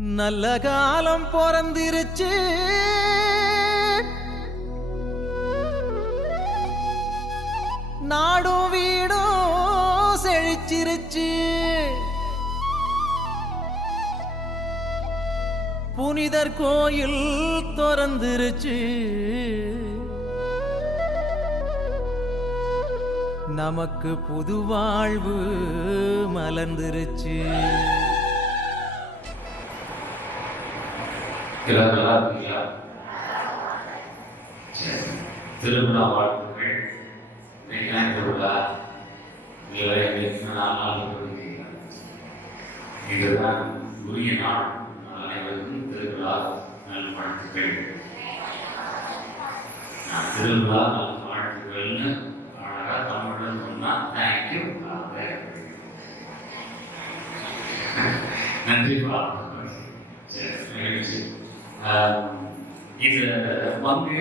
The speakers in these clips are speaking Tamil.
நல்ல காலம் பிறந்திருச்சு, நாடும் வீடும் செழிச்சிருச்சு, புனிதர் கோயில் திறந்துருச்சு, நமக்கு புது வாழ்வு மலர்ந்துருச்சு. திருவிழா வாழ்த்துக்கள். திருவிழா இதுதான் உரிய நாள். அனைவருக்கும் திருவிழா நல்வாழ்த்துக்கள். திருவிழா நல்வாழ்த்துக்கள்னு அழகா தமிழ்ல சொன்னா தேங்க்யூ, நன்றி. இந்த பங்கு,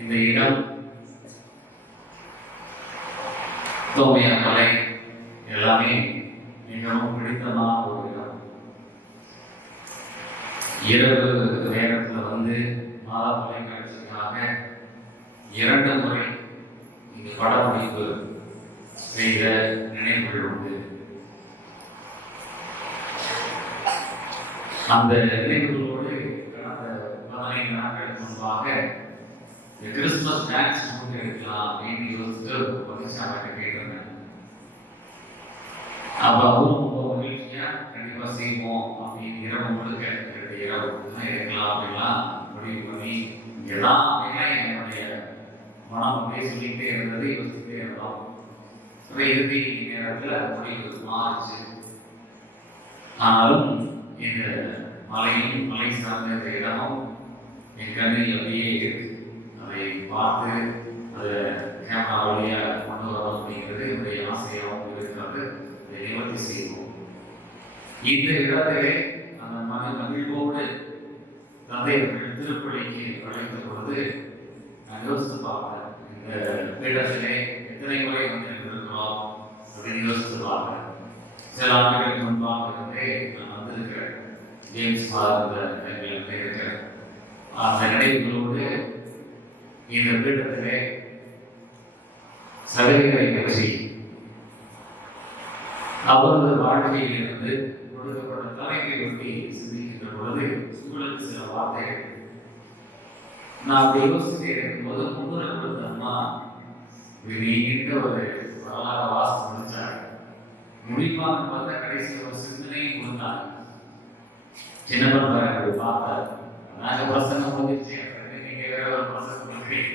இந்த இடம், தோமையா மலை எல்லாமே மிகவும் பிடித்தமான ஒரு இடம். இரவு நேரத்தில் வந்து மாதா தொலைக்காட்சிக்காக 2 முறை இங்கு படப்பிடிப்பு செய்த நினைவுகள் உண்டு. அந்த நினைவுகளோடு கடந்த 15 நாட்களுக்கு முன்பாக கிறிஸ்துமஸ் டான்ஸ் எடுக்கலாம் அப்படின்னு யோசிச்சு பகிர்ச்சாமட்ட கேட்டிருந்தேன். அப்ப அவரும் ரொம்ப மகிழ்ச்சியா கண்டிப்பா செய்வோம் அப்படின்னு இரவு முழுக்க இரவு இருக்கலாம் அப்படின்லாம் முடிவு பண்ணி இங்கதான் அப்படின்னா என்னுடைய மனம் அப்படியே சொல்லிக்கிட்டே இருந்தது, யோசிச்சுட்டே இருந்தோம். இறுதி நேரத்தில் அது முடிவு மாறுச்சு. ஆனாலும் இந்த மலையும் மலை சார்ந்த இந்த இடமும் என் கண்ணில் அப்படியே இருக்கு. அதை பார்த்து அதை கேமரா வழியாக கொண்டு வரோம் அப்படிங்கிறது என்னுடைய ஆசையாகவும் இருக்கிறது. அதை நிவர்த்தி செய்வோம். இந்த இடத்திலே அந்த மகிழ்வோடு தந்தை திருப்பலிக்கு அழைத்த பொழுது நான் யோசித்து பார்ப்பேன், இந்த இடத்திலே எத்தனை முறை வந்து இருக்கிறோம் அப்படின்னு யோசித்து பார்ப்பேன். சில ஆண்டுகளுக்கு முன்பாக இருந்தே நான் வந்திருக்கிறேன். ஜேம்ஸ் இருக்கிறேன். அந்த நினைவுகளோடு இந்த பீடத்திலே சகோதரி பற்றி அவரது வாழ்க்கையிலிருந்து கொடுக்கப்பட்ட தலைமை ஒட்டி சிந்திக்கின்ற பொழுது உங்களுக்கு சில வார்த்தைகள் நான் அப்படி யோசித்து இருக்கும்போது முன்னுரை கொடுத்த அம்மா நீண்ட ஒரு வரலாறு வாசம் முடிச்சாங்க. முடிப்பாக பார்த்தா கடைசியில் ஒரு சிந்தனையும் கொடுத்தாங்க. சின்ன பண்ண பார்த்தாரு. நாங்க பிரசங்கம் வந்துச்சு, நீங்க வேற ஒரு பிரசங்கம் பண்ணுறீங்க.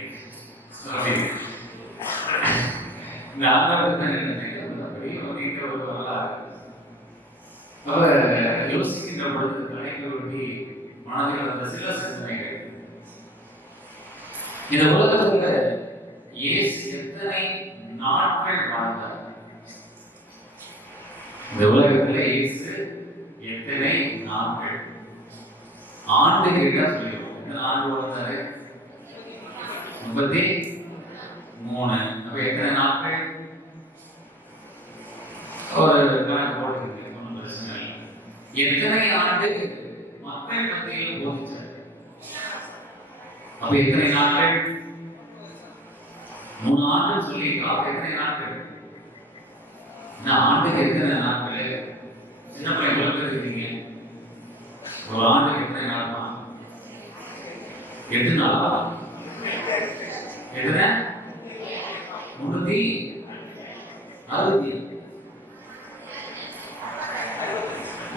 இந்த ஒரு வரலாறு அவர் யோசிக்கின்ற பொழுது தலைமை ஒட்டி மனதில் வந்த சில சிந்தனைகள். இந்த உலகத்துல இயேசு எத்தனை நாட்கள் வாழ்ந்தார்? இந்த உலகத்துல இயேசு எத்தனை நாட்கள்? ஆண்டு கேட்டா சொல்லிடுவோம். எத்தனை ஆண்டு வாழ்ந்தாரு? 33. அப்ப எத்தனை நாட்கள்? ஒரு கணக்கு போட்டு ஒன்றும் பிரச்சனை இல்லை. எத்தனை ஆண்டு மக்கள் மத்தியில் போதிச்சார்? அப்ப எத்தனை நாட்கள்? 3 ஆண்டு சொல்லியிருக்கோம். அப்ப எத்தனை நாட்கள்? ஆண்டுக்கு எத்தனை நாட்கள்? சின்ன பையன் இருக்கீங்க, ஒரு ஆண்டுக்கு எத்தனை நாள்? 8 நாளா? எத்தனை? 360.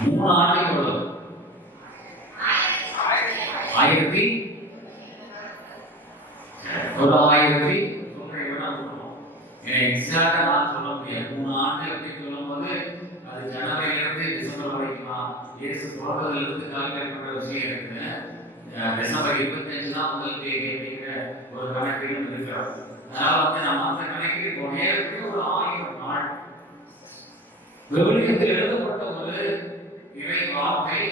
3 ஆண்டுக்கு எவ்வளவு? 1000. ஒரு 1000 எக்ஸாக்டா நான் சொல்ல முடியாது. 3 ஆண்டு அப்படின்னு சொல்லும் போது அது ஜனவரியிலிருந்து டிசம்பர் வரைக்கும் இயேசு பிறந்ததிலிருந்து கால்குலேட் பண்ற விஷயம் இருக்குன்னு டிசம்பர் 25 தான் முதல் தேதி அப்படிங்கிற ஒரு கணக்கில் இருக்கிறோம். அதனால வந்து நம்ம அந்த கணக்கில் நேரத்துக்கு ஒரு 1000 நாள் விவிலியத்தில் எழுதப்பட்ட ஒரு இறை வார்த்தை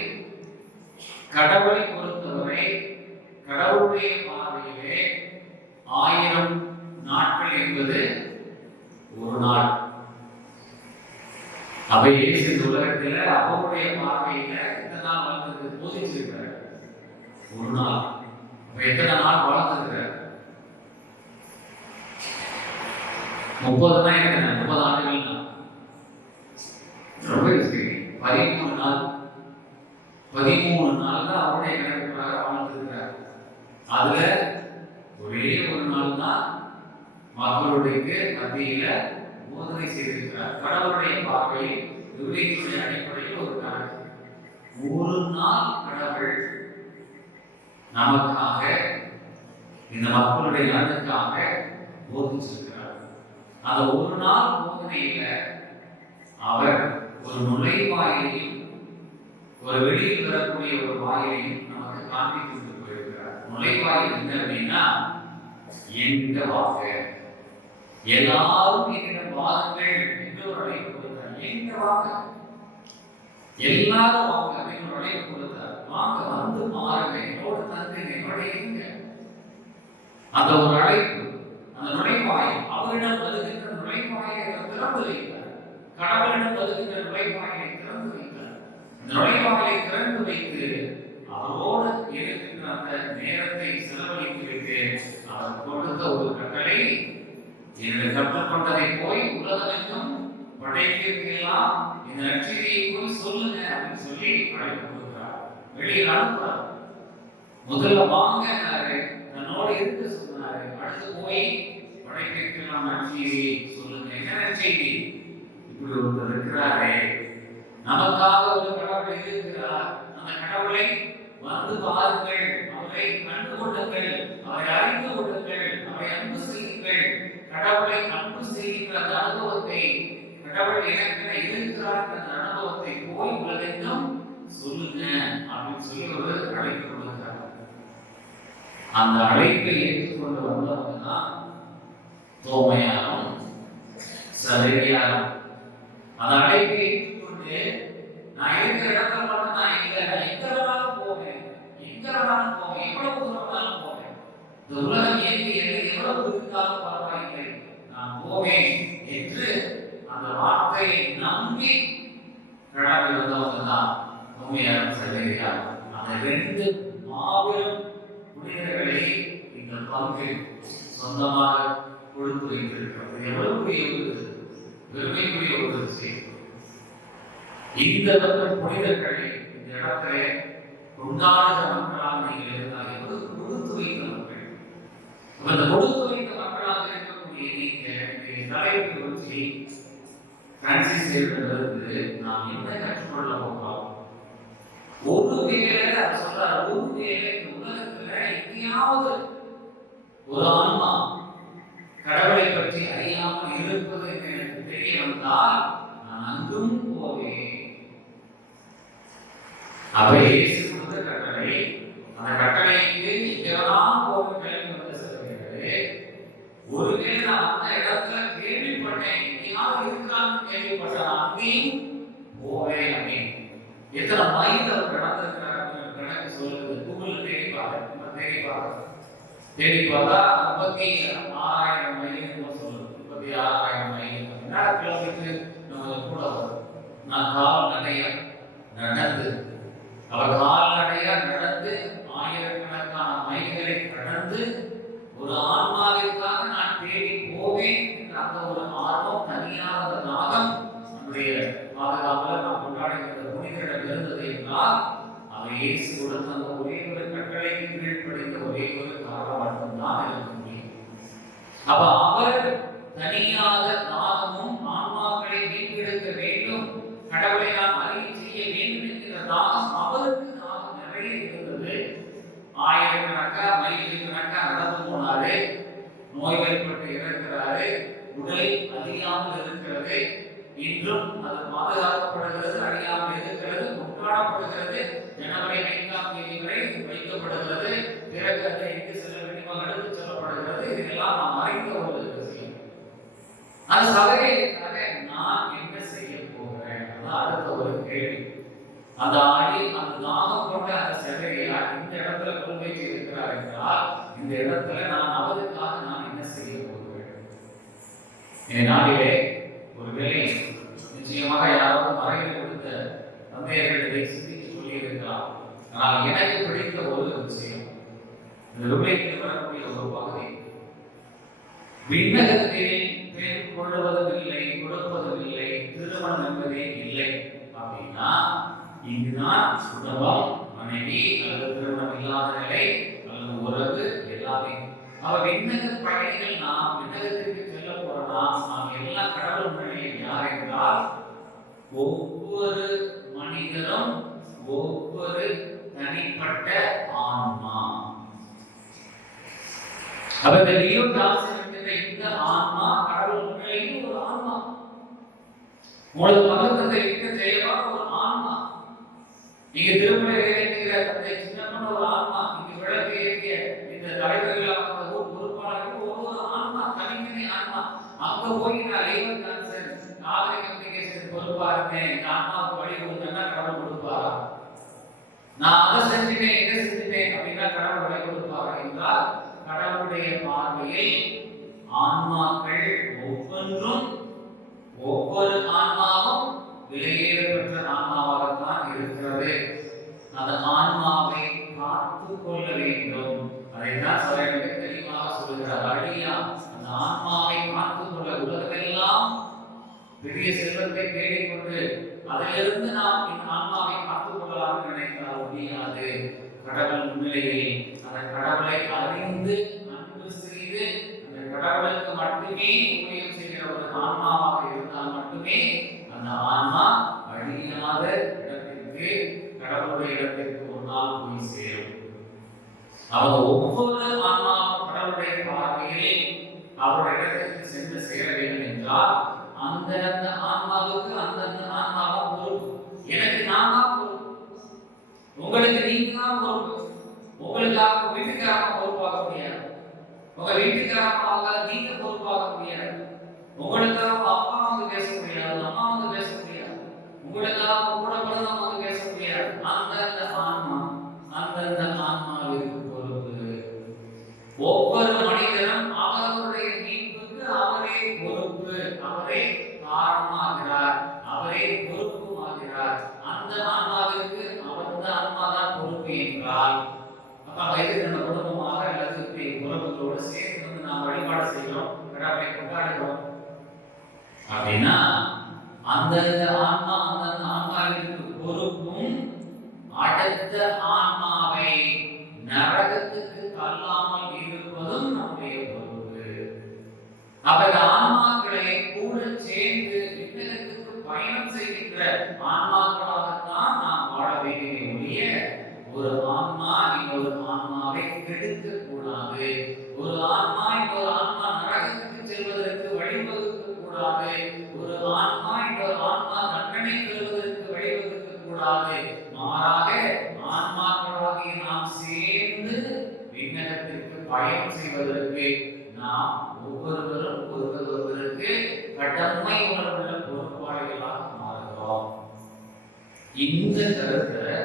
கடவுளை பொறுத்தவரை கடவுளுடைய பார்வையிலே 1000 நாட்கள் என்பது ஒரு நாள். அப்ப இயேசு உலகத்துல அவருடைய பார்வையில ஒரு நாள். அப்ப எத்தனை நாள் வாழ்ந்துருக்கிறார்? 30 எத்தனை? 30 ஆண்டுகள் தான். ரொம்ப 13 நாள். 13 நாள் தான் அவருடைய கணக்குக்காக வாழ்ந்துருக்கிறார். அதுல ஒரே ஒரு நாள் தான் மக்களுடைய மத்தியில போதனை செய்திருக்கிறார். கடவுளுடைய பார்வையில் விவேகத்தின் அடிப்படையில் ஒரு கணக்கு. ஒரு நாள் கடவுள் நமக்காக, இந்த மக்களுடைய நலனுக்காக போதிச்சிருக்கிறார். அந்த ஒரு நாள் போதனையில அவர் ஒரு நுழைவாயிலையும் ஒரு வெளியில் வரக்கூடிய ஒரு வாயிலையும் நமக்கு காண்பித்து போயிருக்கிறார். நுழைவாயில் என்ன அப்படின்னா, எங்க வாங்க, எல்லாரும் என்னிடம் வாருங்கள் என்று ஒரு அழைப்பு கொடுத்தார். எங்க வாங்க, எல்லாரும் வாங்க அப்படின்னு ஒரு அழைப்பு கொடுத்தார். வாங்க, வந்து பாருங்க, என்னோட தங்குங்க, நுழையுங்க. அந்த ஒரு அழைப்பு, அந்த நுழைவாயில், அவரிடம் வருகின்ற நுழைவாயை திறந்து வைத்தார். கடவுளிடம் வருகின்ற நுழைவாயை திறந்து வைத்தார். அந்த நுழைவாயை திறந்து வைத்து அவரோடு இருக்கின்ற அந்த நேரத்தை செலவழித்து விட்டு அவர் கொடுத்த ஒரு கட்டளை, என்னுடைய கற்றுக்கொண்டதை போய் உலகமெங்கும் படைப்பிற்கெல்லாம் இந்த நற்செய்தியை போய் சொல்லுங்க அப்படின்னு சொல்லி அழைப்பு கொடுக்கிறார். வெளியில் அனுப்புறார். முதல்ல வாங்கினாரு, தன்னோடு இருக்க சொன்னாரு. அடுத்து போய் படைப்பிற்கெல்லாம் நற்செய்தியை சொல்லுங்க. என்ன நற்செய்தி? இப்படி ஒருத்தர் இருக்கிறாரே, நமக்காக ஒரு கடவுள் இருக்கிறார். அந்த கடவுளை வந்து பாருங்கள், அவரை கண்டு கொள்ளுங்கள், அவரை அறிந்து கொள்ளுங்கள், அவரை அன்பு செய்யுங்கள். கடவுளை அன்பு செய்கின்ற அந்த அனுபவத்தை, கடவுள் எனக்கு இருக்கிறார் என்ற அனுபவத்தை போய் உலகெங்கும் சொல்லுங்க அப்படின்னு சொல்லி ஒரு அழைப்பு கொடுக்கிறார். அந்த அழைப்பை ஏற்றுக்கொண்டு வந்தவங்க தான் தோமையாரும் சவேரியாரும். அந்த அழைப்பை ஏற்றுக்கொண்டு, நான் இருக்கிற இடத்துல மட்டும் நான் இல்லை, நான் எங்க வேணாலும் போவேன், எங்க வேணாலும் போவேன், எவ்வளவு தூரம் வேணாலும் போவேன், இந்த உலகம் எவ்வளவு இருந்தாலும் பரவாயில்லை, நான் போவேன் என்று அந்த வார்த்தையை நம்பி கடவுள் வந்தவங்க தான் தோமையாரும் சவேரியாரும். அந்த 2 மாபெரும் புனிதர்களை இந்த பங்கில் சொந்தமாக கொடுத்து வைத்திருக்கிறது. எவ்வளவு பெருமைக்குரிய ஒரு விஷயம். இந்த புனிதர்களை இந்த இடத்துல கொண்டாடுகிற மக்களாக நீங்கள் இருந்தால் எவ்வளவு கொடுத்து வைத்த மக்கள். அந்த கொடுத்து வைத்த மக்களாக இருக்கக்கூடிய நீங்க தலைப்பு வச்சு பிரான்சிஸ் எழுதுறது நாம் என்ன கற்றுக்கொள்ள போகிறோம்? ஒருவேளை சொல்றார், ஒருவேளை இந்த உலகத்துல எங்கேயாவது ஒரு ஆன்மா கடவுளை பற்றி அறியாமல் இருப்பது எனக்கு தெரிய வந்தால் நான் அங்கும் போவேன். அவை இயேசு கொடுத்த கட்டளை. அந்த கட்டளைக்கு எங்கெல்லாம் போக கிளம்பி வந்து சொல்லுகிறது. ஒருவேளை அந்த இடத்துல கேள்விப்பட்டேன், எங்கேயாவது இருக்கிறான்னு கேள்விப்பட்டேன், அங்கேயும் போவேன் அப்படின்னு. எத்தனை மைல் அவர் கடந்திருக்கிறார் கணக்கு சொல்லுது. கூகுள் தேடி பார்த்தா 36,000 மைல் சொல்லுது. 36,000 மைல். என்ன கிலோமீட்டர் நம்ம கூட வரும். நான் கால்நடையா நடந்து, அவர் கால்நடையா நடந்து ஆயிரக்கணக்கான மைல்களை கடந்து ஒரு ஆன்மாவிற்காக நான் தேடி போவேன் என்ற அந்த ஒரு ஆர்வம், தனியாத தாகம் நம்முடைய பாதுகாப்புல நாம் கொண்டாடுகிற புனிதரிடம் இருந்தது என்றால் அதை இயேசு கொடுத்த அந்த ஒரே ஒரு கட்டளைக்கு கீழ்ப்படிந்த ஒரே ஒரு காரணம் மட்டும்தான் இருக்க முடியும். அப்ப அவர் தனியாத தாகமும் ஆன்மாக்களை மீட்டெடுக்க வேண்டும், கடவுளை நாம் அறிய செய்ய வேண்டும் என்கிற தாகம் அவருக்கு தாகம் நிறைய இருந்தது. ஆயிரக்கணக்கா மைல்கணக்கா நடந்து போனாரு, நோய்வாய்ப்பட்டு இறக்கிறாரு, உடல் அறியாமல் இருக்கிறது, இன்றும் அது பாதுகாக்கப்படுகிறது, அறியாமல் இருக்கிறது, கொண்டாடப்படுகிறது. ஜனவரி 5ஆம் தேதி வரை வைக்கப்படுகிறது. பிறகு அதை எங்கு செல்ல வேண்டுமோ எடுத்து செல்லப்படுகிறது. இதெல்லாம் நாம் அறிந்த ஒரு விஷயம். அந்த சபைக்காக நான் என்ன செய்ய போகிறேன்? அதான் அடுத்த ஒரு கேள்வி. அந்த அந்த தாகம் கொண்ட அந்த சபையார் இந்த இடத்துல கொண்டு வச்சு இருக்கிறார் என்றால், இந்த இடத்துல நான் அவருக்காக நான் என்ன செய்ய போகிறேன்? என் நாளிலே ஒருவேளை நிச்சயமாக யாராவது மறைவு கொடுத்த தந்தையர்கள் இதை சிந்தித்து சொல்லி இருக்கலாம். ஆனால் எனக்கு பிடித்த ஒரு விஷயம் இந்த விவேகத்தில் வரக்கூடிய ஒரு பகுதி, விண்ணகத்தில் பெண் கொள்வதும் இல்லை, கொடுப்பதும் இல்லை, திருமணம் என்பதே இல்லை அப்படின்னா இங்குதான் குடும்பம், மனைவி அல்லது திருமணம் இல்லாத நிலை அல்லது உறவு எல்லாமே. அவ விண்ணக பயணிகள் நாம் விண்ணகத்திற்கு செல்ல போறோம்னா நாம் எல்லா கடவுள் முன்னிலையில் யார் என்றால் ஒவ்வொரு மனிதனும் ஒவ்வொரு தனிப்பட்ட ஆன்மா. அவர் லியோ டால்சன் என்கிற இந்த ஆன்மா கடவுள் முன்னிலையில் ஒரு ஆன்மா. உங்களது மகத்தத்தை இருக்க செய்யவா ஒரு ஆன்மா. நீங்க திருமண இறைக்கிற தந்தை சின்னப்பன் ஒரு ஆன்மா. இங்கு விளக்கு ஏற்றிய இந்த தலைவர்களாக பொறுப்பாளர்கள் ஒவ்வொரு ஆன்மா, தனித்தனி ஆன்மா. அங்க போய் நான் லியோ டால்சன் நாகரிக கம்யூனிகேஷன் பொறுப்பா இருந்தேன், இந்த ஆன்மாவுக்கு வழி கொடுத்தேன்னா கடவுள் கொடுப்பாரா? நான் அதை செஞ்சுட்டேன் இதை செஞ்சுட்டேன் அப்படின்னா கடவுள் வழி கொடுப்பாரா என்றால் கடவுளுடைய பார்வையில் ஆன்மாக்கள் ஒவ்வொன்றும் ஒவ்வொரு ஆன்மாவும் விலையேற பெற்ற ஆன்மாவாகத்தான் இருக்கிறது. அந்த ஆன்மாவை காத்து கொள்ள வேண்டும். அதைத்தான் சபையில் தெளிவாக சொல்கிறார். அழியா அந்த ஆன்மாவை காத்து கொள்ள உலகமெல்லாம் பெரிய செல்வத்தை தேடிக்கொண்டு அதிலிருந்து நாம் இந்த ஆன்மாவை காத்துக் கொள்ளலாம் நினைத்தால் முடியாது. கடவுள் முன்னிலையில் அந்த கடவுளை அறிந்து அன்பு செய்து அந்த கடவுளுக்கு மட்டுமே ஊழியம் செய்கிற ஒரு ஆன்மாவாக இருந்தால் மட்டுமே அந்த ஆன்மா அழியாத இடத்திற்கு, கடவுளுடைய இடத்திற்கு ஒரு நாள் போய் சேரும். அவர் ஒவ்வொரு ஆன்மாவும் கடவுளுடைய பார்வையில் அவருடைய இடத்திற்கு சென்று சேர வேண்டும் என்றால் அந்த ஆன்மாவுக்கு அந்த ஆன்மாவும் பொறுப்பு. எனக்கு நான் தான் பொறுப்பு, உங்களுக்கு நீங்க தான் பொறுப்பு. உங்களுக்காக வீட்டுக்காரமா பொறுப்பாக முடியாது, உங்க வீட்டுக்காரமாக நீங்க பொறுப்பாக முடியாது. உங்களுக்காக அப்பா வந்து பேச முடியாது, அம்மா வந்து பேச முடியாது, உங்களுக்காக கூட பிறந்தவங்க வந்து பேச முடியாது. அந்தந்த ஆன்மா அந்தந்த ஆன்மாவிற்கு பொறுப்பு. ஒவ்வொரு மனிதனும் அவருடைய மீட்புக்கு அவரே பொறுப்பு, அவரே காரணமாகிறார், அவரே பொறுப்புமாகிறார். அந்த ஆன்மாவிற்கு அந்த ஆன்மாதான் பொறுப்பு என்றால் அப்ப வயது நம்ம குடும்பமாக அல்லது உறவுகளோடு சேர்ந்து வந்து நாம் வழிபாடு செய்கிறோம், கடவுளை கொண்டாடுகிறோம் அப்படின்னா அந்தந்த ஆன்மா அந்தந்த ஆன்மாவிற்கு பொறுப்பும் அடுத்த ஆன்மாவை நரகத்துக்கு தள்ளாமல் இருப்பதும் நம்முடைய பொறுப்பு. அப்ப ஆன்மாக்களை கூட சேர்ந்து விண்ணகத்துக்கு பயணம் செய்கின்ற ஆன்மாக்களாகத்தான் நாம் வாழ வேண்டிய ஒழிய ஒரு ஆன்மா இன்னொரு ஆன்மாவை கெடுக்க கூடாது, ஒரு ஆன்மா இன்னொரு ஆன்மா நரகத்துக்கு செல்வதற்கு வழிவகுக்க கூடாது, ஒரு ஆன்மா இன்னொரு ஆன்மா தண்டனை பெறுவதற்கு வழிவகுக்க கூடாது. மாறாக ஆன்மாக்களாகிய நாம் சேர்ந்து விண்ணகத்திற்கு பயணம் செய்வதற்கு நாம் ஒவ்வொருவரும் ஒருவருக்கு கடமை உணர்வுள்ள பொறுப்பாளிகளாக மாறுகிறோம். இந்த கருத்தை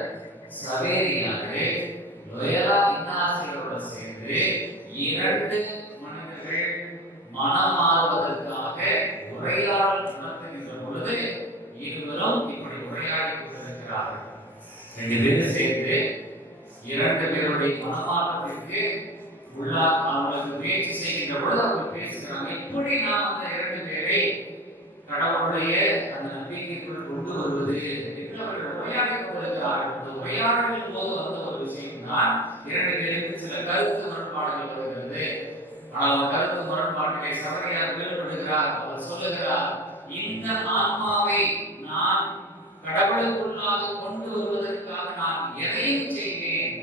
சவேரியானே லோயலா இன்னாசியோட சேர்ந்து இரண்டு மனிதர்கள் மனம் மாறுவதற்காக உரையாடல் நடத்துகின்ற பொழுது இருவரும் இப்படி உரையாடி கொண்டிருக்கிறார்கள். ரெண்டு பேரும் சேர்ந்து இரண்டு பேருடைய மனமாற்றத்திற்கு அவர்களுக்கு முயற்சி செய்கின்ற பொழுது அவர்கள் பேசுகிறாங்க. இப்படி நாம் அந்த இரண்டு பேரை கடவுளுடைய அந்த நம்பிக்கைக்குள் கொண்டு வருவது என்று அவர்கள் உரையாடி கொண்டிருக்கிறார்கள். அந்த உரையாடலின் போது வந்த ஒரு விஷயம் தான் இரண்டு பேருக்கு சில கருத்து முரண்பாடுகள் வருகிறது. ஆனால் அந்த கருத்து முரண்பாட்டிலே சபையார் வேறுபடுகிறார். அவர் சொல்லுகிறார், இந்த ஆன்மாவை நான் கடவுளுக்குள்ளாக கொண்டு வருவதற்காக நான் எதையும் செய்வேன்,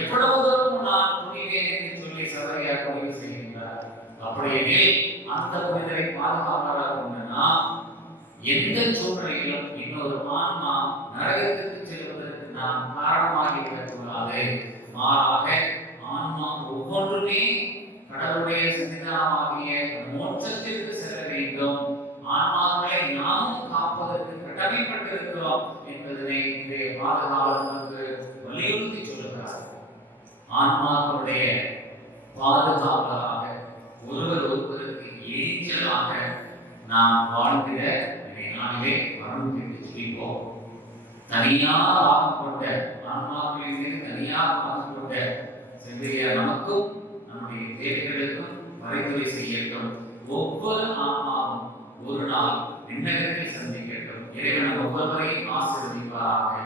எவ்வளவு தூரம் நான் துணிவேன் என்று சொல்லி சபையார் முடிவு செய்கின்றார். அப்படியே அந்த புனிதரை பாதுகாப்பாளராக கொண்டனா எந்த சூழ்நிலையிலும் இன்னொரு ஆன்மா நரகத்துக்கு செல்வதற்கு நாம் காரணமாகி விடக்கூடாது. மாறாக ஆன்மா ஒவ்வொன்றுமே கடவுளுடைய சன்னிதானமாகிய மோட்சத்திற்கு செல்ல வேண்டும். ஆன்மாக்களை நாமும் காப்பதற்கு கடமைப்பட்டிருக்கிறோம் என்பதனை இன்றைய பாதுகாவலர் நமக்கு வலியுறுத்தி சொல்லுகிறார். ஆன்மாக்களுடைய பாதுகாவலராக ஒருவர் ஒருவருக்கு எரிச்சலாக நாம் வாழ்கிற நாளிலே மரணத்திற்கு சொல்லிப்போம். தனியாக ஆக்கப்பட்ட ஆன்மாக்களில் சேர்ந்து தனியாக ஆக்கப்பட்ட செவ்வையார் நமக்கும் நம்முடைய தேவைகளுக்கும் பரிந்துரை செய்யட்டும். ஒவ்வொரு ஆன்மாவும் ஒரு நாள் விண்ணகத்தை சந்திக்கட்டும். இறைவன் ஒவ்வொருவரையும் ஆசீர்வதிப்பாராக.